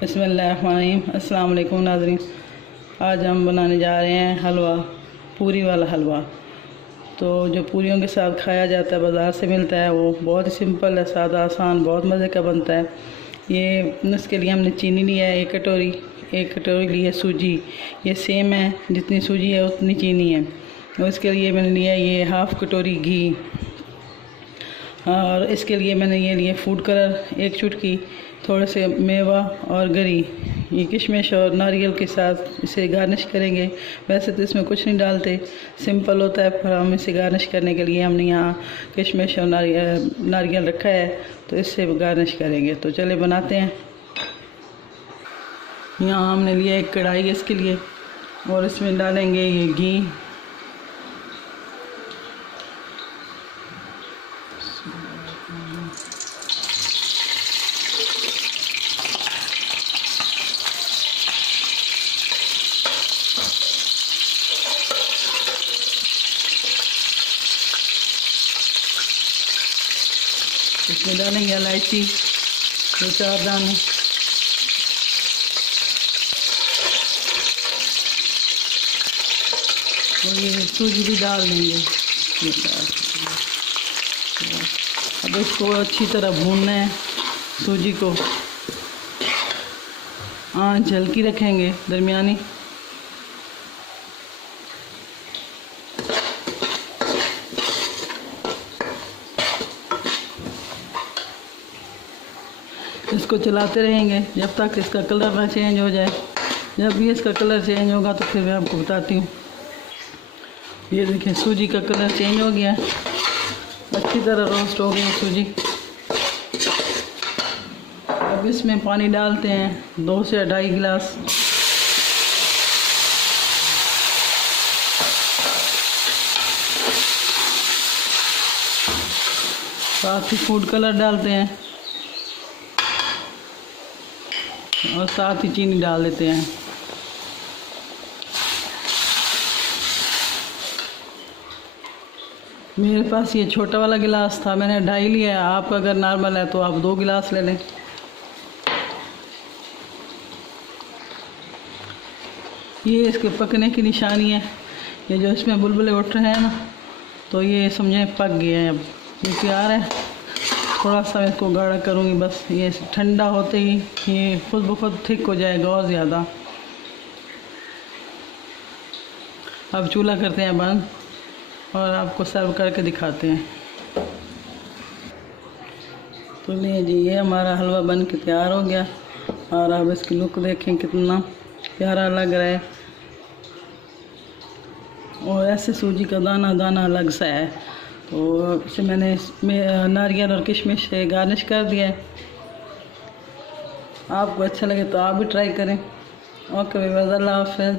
बिस्मिल्लाहिर्रहमानिर्रहीम। अस्सलाम वालेकुम नाज़रीन। आज हम बनाने जा रहे हैं हलवा, पूरी वाला हलवा। तो जो पूरियों के साथ खाया जाता है, बाज़ार से मिलता है, वो बहुत ही सिंपल है, सादा आसान, बहुत मज़े का बनता है। ये इसके लिए हमने चीनी लिया है 1 कटोरी ली है सूजी। ये सेम है, जितनी सूजी है उतनी चीनी है। और इसके लिए मैंने लिया ये 1/2 कटोरी घी। और इसके लिए मैंने ये लिए फूड कलर 1 चुटकी, थोड़े से मेवा और गरी, ये किशमिश और नारियल के साथ इसे गार्निश करेंगे। वैसे तो इसमें कुछ नहीं डालते, सिंपल होता है, पर हम इसे गार्निश करने के लिए हमने यहाँ किशमिश और नारियल रखा है, तो इससे गार्निश करेंगे। तो चले बनाते हैं। यहाँ हमने लिया एक कढ़ाई इसके लिए, और इसमें डालेंगे ये घी। इसमें डालेंगे इलायची 2-4 दाने, और ये सूजी भी डाल देंगे। अब इसको अच्छी तरह भूनना है सूजी को। आंच हल्की रखेंगे, दरमियानी। इसको चलाते रहेंगे जब तक इसका कलर ना चेंज हो जाए। जब भी इसका कलर चेंज होगा तो फिर मैं आपको बताती हूँ। ये देखिए सूजी का कलर चेंज हो गया, अच्छी तरह रोस्ट हो गई सूजी। अब इसमें पानी डालते हैं 2 से 2.5 गिलास। साथ ही फूड कलर डालते हैं, और साथ ही चीनी डाल देते हैं। मेरे पास ये छोटा वाला गिलास था, मैंने 2.5 लिया है। आपका अगर नॉर्मल है तो आप 2 गिलास ले लें। ये इसके पकने की निशानी है, ये जो इसमें बुलबुले उठ रहे हैं ना, तो ये समझें पक गया है। अब ये तैयार है। थोड़ा सा इसको गाढ़ा करूँगी बस। ये ठंडा होते ही ये खुद ब खुद थिक हो जाएगा और ज़्यादा। अब चूल्हा करते हैं बंद, और आपको सर्व करके दिखाते हैं। तो लिए जी, ये हमारा हलवा बन के तैयार हो गया, और अब इसकी लुक देखें कितना प्यारा लग रहा है। और ऐसे सूजी का दाना दाना अलग सा है। तो इसे मैंने नारियल और किशमिश से गार्निश कर दिया है। आपको अच्छा लगे तो आप भी ट्राई करें। ओके, अल्लाह हाफ़िज़।